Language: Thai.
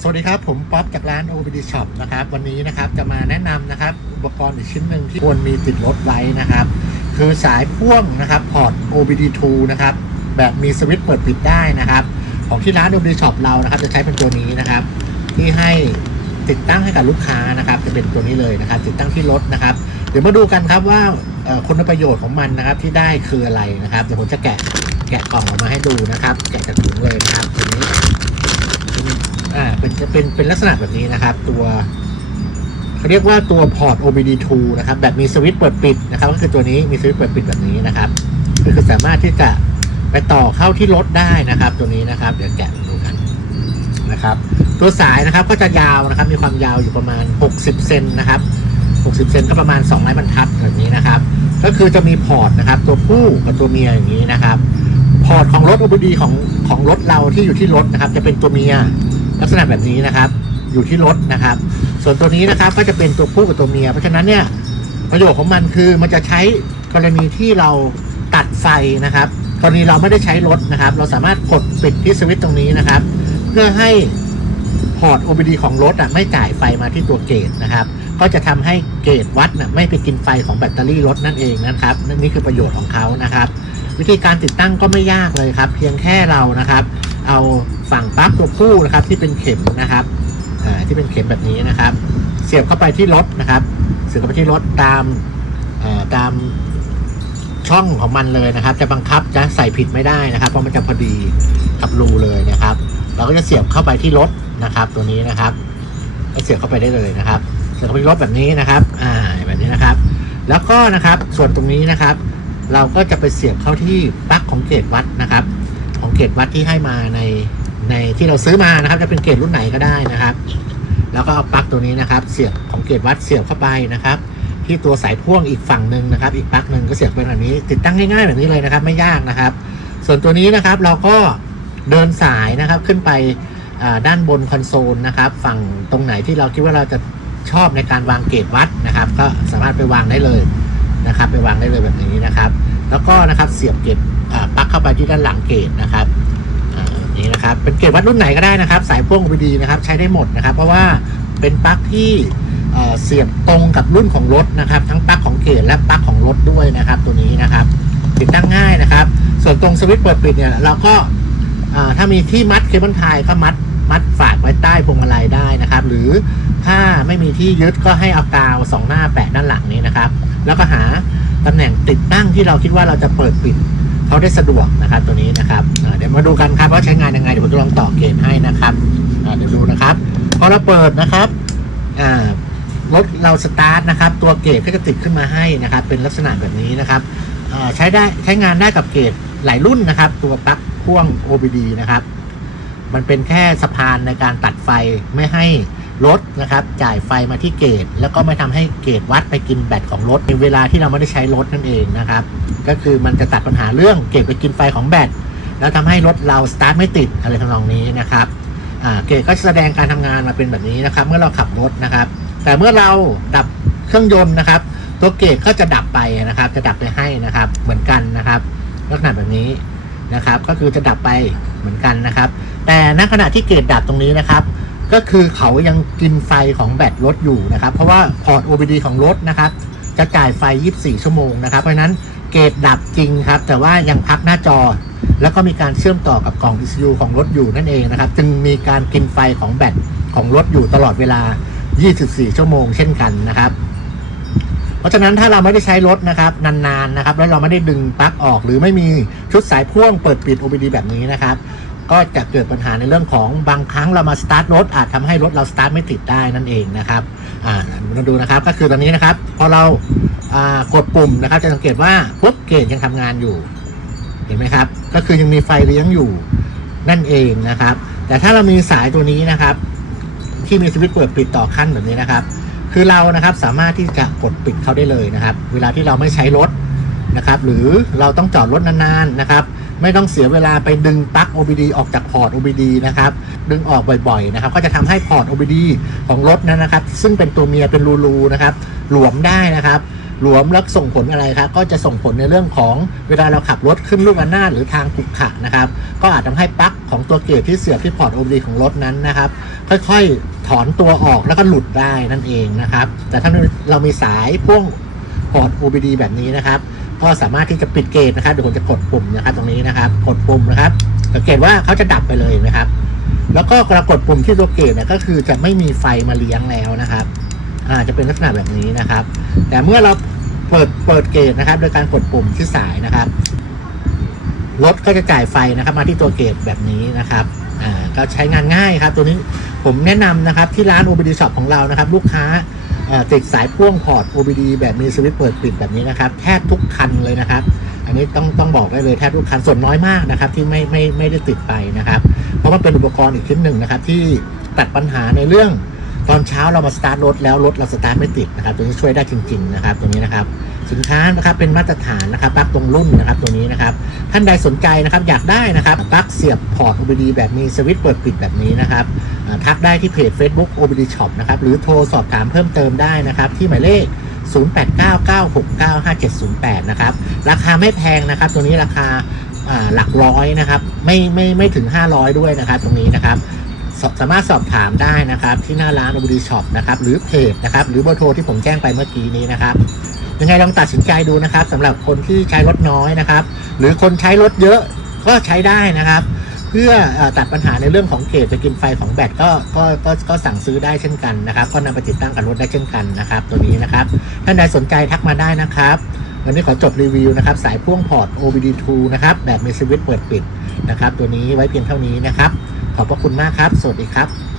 สวัสดีครับ ผมป๊อปจากร้าน OBD Shop นะครับ วันนี้นะครับจะมาแนะนำนะครับ อุปกรณ์อีกชิ้นหนึ่งที่ควรมีติดรถไว้นะครับ คือสายพ่วงนะครับพอร์ต OBD2 นะครับ แบบมีสวิตช์เปิดปิดได้นะครับ ของที่ร้าน OBD Shop เรานะครับ จะใช้เป็นตัวนี้นะครับ ที่ให้ติดตั้งให้กับลูกค้านะครับ จะเป็นตัวนี้เลยนะครับ ติดตั้งที่รถนะครับ เดี๋ยวมาดูกันครับว่าคุณประโยชน์ของมันนะครับ ที่ได้คืออะไรนะครับเดี๋ยวผมจะแกะแกะกล่องออกมาให้ดูนะครับ แกะจากถุงเลยนะครับตัวนี้ อ่าเป็นจะเป็นเป็นลักษณะแบบนี้นะครับ ตัวเขาเรียกว่าตัวพอร์ต OBD2 นะครับ แบบมีสวิตช์เปิดปิดนะครับ ก็คือตัวนี้มีสวิตช์เปิดปิดแบบนี้นะครับก็คือสามารถที่จะไปต่อเข้าที่รถได้นะครับ ตัวนี้นะครับ เดี๋ยวแกะดูกันนะครับ ตัวสายนะครับก็จะยาวนะครับ มีความยาวอยู่ประมาณ 60 เซนนะครับ 60 เซนก็ประมาณ2ไม้บรรทัดแบบนี้นะครับ ก็คือจะมีพอร์ตนะครับ ตัวผู้กับตัวเมียอย่างนี้นะครับ พอร์ตของรถ OBD ของของรถเราที่อยู่ที่รถนะครับ จะเป็นตัวเมีย ลักษณะแบบนี้นะครับ อยู่ที่รถนะครับ ส่วนตัวนี้นะครับก็จะเป็นตัวผู้กับตัวเมีย เพราะฉะนั้นเนี่ยประโยชน์ของมันคือมันจะใช้กรณีที่เราตัดไฟนะครับกรณีเราไม่ได้ใช้รถนะครับ เราสามารถกดปิดที่สวิตช์ตรงนี้นะครับ เพื่อให้พอร์ต OBD ของรถอะไม่จ่ายไฟมาที่ตัวเกจนะครับ ก็จะทำให้เกจวัดน่ะไม่ไปกินไฟของแบตเตอรี่รถนั่นเองนะครับนั่นนี่คือประโยชน์ของเขานะครับ วิธีการติดตั้งก็ไม่ยากเลยครับ เพียงแค่เรานะครับ เอาฝั่งปลั๊กตัวผู้นะครับที่เป็นเข็มนะครับที่เป็นเข็มแบบนี้นะครับ เสียบเข้าไปที่รถนะครับ เสียบเข้าไปที่รถตามตามช่องของมันเลยนะครับ จะบังคับจะใส่ผิดไม่ได้นะครับ เพราะมันจะพอดีกับรูเลยนะครับ เราก็จะเสียบเข้าไปที่รถนะครับ ตัวนี้นะครับก็เสียบเข้าไปได้เลยนะครับ เสียบเข้าไปที่รถแบบนี้นะครับ อ่าแบบนี้นะครับ แล้วก็นะครับส่วนตรงนี้นะครับ เราก็จะไปเสียบเข้าที่ปลั๊กของเกจวัดนะครับ ของเกจวัดที่ให้มาในในที่เราซื้อมานะครับ จะเป็นเกจรุ่นไหนก็ได้นะครับ แล้วก็เอาปลั๊กตัวนี้นะครับ เสียบของเกจวัดเสียบเข้าไปนะครับ ที่ตัวสายพ่วงอีกฝั่งหนึ่งนะครับ อีกปลั๊กหนึ่งก็เสียบเป็นแบบนี้ ติดตั้งง่ายๆแบบนี้เลยนะครับ ไม่ยากนะครับ ส่วนตัวนี้นะครับเราก็เดินสายนะครับขึ้นไปด้านบนคอนโซลนะครับ ฝั่งตรงไหนที่เราคิดว่าเราจะชอบในการวางเกจวัดนะครับ ก็สามารถไปวางได้เลยนะครับ ไปวางได้เลยแบบนี้นะครับ แล้วก็นะครับเสียบเกจอ่า ปลั๊กเข้าไปที่ด้านหลังเกจนะครับอ่าแบบนี้นะครับเป็นเกจวัดรุ่นไหนก็ได้นะครับ สายพ่วง OBD นะครับใช้ได้หมดนะครับ เพราะว่าเป็นปลั๊กที่เสียบตรงกับรุ่นของรถนะครับ ทั้งปลั๊กของเกจและปลั๊กของรถด้วยนะครับ ตัวนี้นะครับติดตั้งง่ายนะครับ ส่วนตรงสวิตช์เปิดปิดเนี่ยเราก็ถ้ามีที่มัดเคเบิลไทยก็มัดมัดฝากไว้ใต้พวงมาลัยได้นะครับ หรือถ้าไม่มีที่ยึดก็ให้เอากาวสองหน้าแปะด้านหลังนี้นะครับ แล้วก็หาตำแหน่งติดตั้งที่เราคิดว่าเราจะเปิดปิด เขาได้สะดวกนะครับตัวนี้นะครับเดี๋ยวมาดูกันครับว่าใช้งานยังไงเดี๋ยวผมจะลองต่อเกณฑ์ให้นะครับเดี๋ยวดูนะครับพอเราเปิดนะครับรถเราสตาร์ทนะครับ ตัวเกจก็จะติดขึ้นมาให้นะครับ เป็นลักษณะแบบนี้นะครับใช้ได้ใช้งานได้กับเกจหลายรุ่นนะครับ ตัวปลั๊กพ่วง OBD นะครับ มันเป็นแค่สะพานในการตัดไฟไม่ให้ รถนะครับจ่ายไฟมาที่เกจแล้วก็ไม่ทำให้เกจวัดไปกินแบตของรถในเวลาที่เราไม่ได้ใช้รถนั่นเองนะครับ ก็คือมันจะตัดปัญหาเรื่องเกจไปกินไฟของแบตแล้วทำให้รถเราสตาร์ทไม่ติดอะไรทำนองนี้นะครับเกจก็แสดงการทำงานมาเป็นแบบนี้นะครับ เมื่อเราขับรถนะครับ แต่เมื่อเราดับเครื่องยนต์นะครับ ตัวเกจก็จะดับไปนะครับ จะดับไปให้นะครับเหมือนกันนะครับ ลักษณะแบบนี้นะครับ ก็คือจะดับไปเหมือนกันนะครับ แต่ณขณะที่เกจดับตรงนี้นะครับ ก็คือเขายังกินไฟของแบตรถอยู่นะครับ เพราะว่าพอร์ต OBD ของรถนะครับ จะจ่ายไฟ 24 ชั่วโมงนะครับ เพราะนั้นเกจดับจริงครับ แต่ว่ายังพักหน้าจอ แล้วก็มีการเชื่อมต่อกับกล่อง ECU ของรถอยู่นั่นเองนะครับ จึงมีการกินไฟของแบตของรถอยู่ตลอดเวลา 24 ชั่วโมงเช่นกันนะครับ เพราะฉะนั้นถ้าเราไม่ได้ใช้รถนะครับนานๆนะครับ แล้วเราไม่ได้ดึงปลั๊กออก หรือไม่มีชุดสายพ่วงเปิดปิด OBD แบบนี้นะครับ ก็จะเกิดปัญหาในเรื่องของบางครั้งเรามาสตาร์ทรถอาจทำให้รถเราสตาร์ทไม่ติดได้นั่นเองนะครับอ่ามาดูนะครับก็คือตอนนี้นะครับพอเราอ่ากดปุ่มนะครับ จะสังเกตว่าปุ๊บเกจยังทำงานอยู่ เห็นไหมครับ ก็คือยังมีไฟเลี้ยงอยู่นั่นเองนะครับ แต่ถ้าเรามีสายตัวนี้นะครับ ที่มีสวิตช์เปิดปิดต่อขั้นแบบนี้นะครับ คือเรานะครับสามารถที่จะกดปิดเขาได้เลยนะครับ เวลาที่เราไม่ใช้รถนะครับ หรือเราต้องจอดรถนานๆนะครับ ไม่ต้องเสียเวลาไปดึงปลั๊ก OBD ออกจากพอร์ต OBD นะครับ ดึงออกบ่อยๆนะครับ ก็จะทำให้พอร์ต OBD ของรถนั้นนะครับ ซึ่งเป็นตัวเมียเป็นรูๆนะครับ หลวมได้นะครับ หลวมแล้วส่งผลอะไรครับ ก็จะส่งผลในเรื่องของเวลาเราขับรถขึ้นลูกระนาหรือทางขรุขะนะครับ ก็อาจทำให้ปลั๊กของตัวเกจที่เสียบที่พอร์ต OBD ของรถนั้นนะครับ ค่อยๆถอนตัวออกแล้วก็หลุดได้นั่นเองนะครับ แต่ถ้าเรามีสายพ่วงพอร์ต OBD แบบนี้นะครับ ก็สามารถที่จะปิดเกจนะครับเดี๋ยวผมจะกดปุ่มนะครับตรงนี้นะครับ กดปุ่มนะครับ สังเกตว่าเขาจะดับไปเลยนะครับ แล้วก็กระกดปุ่มที่ตัวเกจเนี่ยก็คือจะไม่มีไฟมาเลี้ยงแล้วนะครับอ่าจะเป็นลักษณะแบบนี้นะครับ แต่เมื่อเราเปิดเปิดเกจนะครับ โดยการกดปุ่มที่สายนะครับรถก็จะจ่ายไฟนะครับ มาที่ตัวเกจแบบนี้นะครับอ่าก็ใช้งานง่ายครับ ตัวนี้ผมแนะนำนะครับที่ร้าน OBD Shop ของเรานะครับ ลูกค้า ติดสายพ่วงพอร์ต OBD แบบมีสวิตช์เปิดปิดแบบนี้นะครับ แทบทุกคันเลยนะครับ อันนี้ต้องต้องบอกได้เลยแทบทุกคันส่วนน้อยมากนะครับ ที่ไม่ไม่ไม่ได้ติดไปนะครับ เพราะมันเป็นอุปกรณ์อีกชิ้นหนึ่งนะครับ ที่ตัดปัญหาในเรื่องตอนเช้าเรามาสตาร์ทรถแล้วรถเราสตาร์ทไม่ติดนะครับ ตัวนี้ช่วยได้จริง ๆ นะครับ ตัวนี้นะครับ สินค้านะครับเป็นมาตรฐานนะครับปลั๊กตรงรุ่นนะครับตัวนี้นะครับ ท่านใดสนใจนะครับอยากได้นะครับปลั๊กเสียบพอร์ต OBD แบบมีสวิตช์เปิดปิดแบบนี้นะครับ ทักได้ที่เพจ Facebook OBD Shop นะครับ หรือโทรสอบถามเพิ่มเติมได้นะครับ ที่หมายเลข 0899695708 นะครับ ราคาไม่แพงนะครับ ตัวนี้ราคาหลักร้อยนะครับ ไม่ไม่ไม่ถึง 500 ด้วยนะครับ ตรงนี้นะครับสสามารถสอบถามได้นะครับที่หน้าร้าน OBD Shop นะครับหรือเพจนะครับ หรือเบอร์โทรที่ผมแจ้งไปเมื่อกี้นี้นะครับยังไงลองตัดสินใจดูนะครับสำหรับคนที่ใช้รถน้อยนะครับ หรือคนใช้รถเยอะก็ใช้ได้นะครับ พื่อตัดปัญหาในเรื่องของเกจจะกินไฟของแบตก็ก็ก็ก็สั่งซื้อได้เช่นกันนะครับก็นำไปติดตั้งกับรถได้เช่นกันนะครับ ตัวนี้นะครับท่านใดสนใจทักมาได้นะครับ วันนี้ขอจบรีวิวนะครับ สายพ่วงพอร์ต OBD2 นะครับแบบมีสวิตช์เปิดปิดนะครับ ตัวนี้ไว้เพียงเท่านี้นะครับ ขอบพระคุณมากครับ สวัสดีครับ